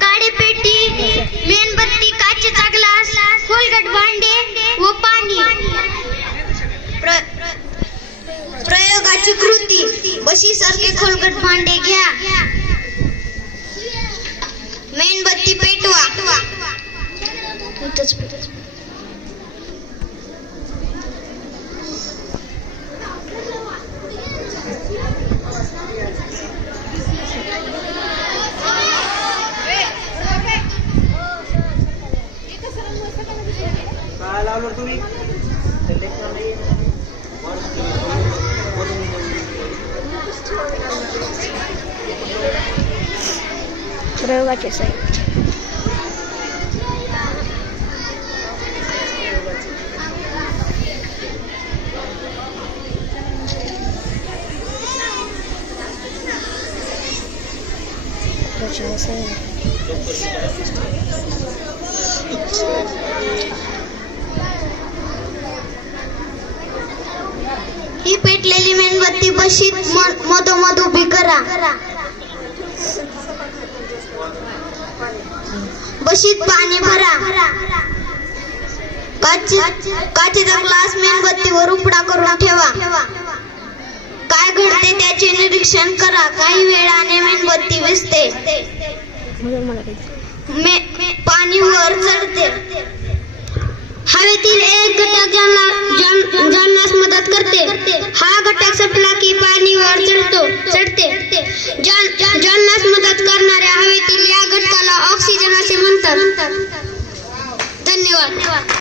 काळी पेटी, मेणबत्ती, काचेचा ग्लास, खोलगट भांडे व पाणी. प्रयोगाची कृती. बशीसारखे खोलगट भांडे घ्या, मेणबत्ती पेटवा. काय लावलं तुम्ही? प्रयोगाचे साहित्य. ही पेटलेली मेणबत्ती बशीत मधोमध उभी करा. बशीत पाणी भरा. काचेचा ग्लास मेणबत्तीवर उपडा करून ठेवा. काय घडते त्याचे निरीक्षण करा. काही वेळाने मेणबत्ती विझते. पाणी वर चढते. हवेतील एक घटक ज्वलनास मदत करते. हा घटक संपला की पाणी वर चढते. ज्वलनास मदत करणाऱ्या हवेतील या घटकाला ऑक्सिजन असे म्हणतात. धन्यवाद.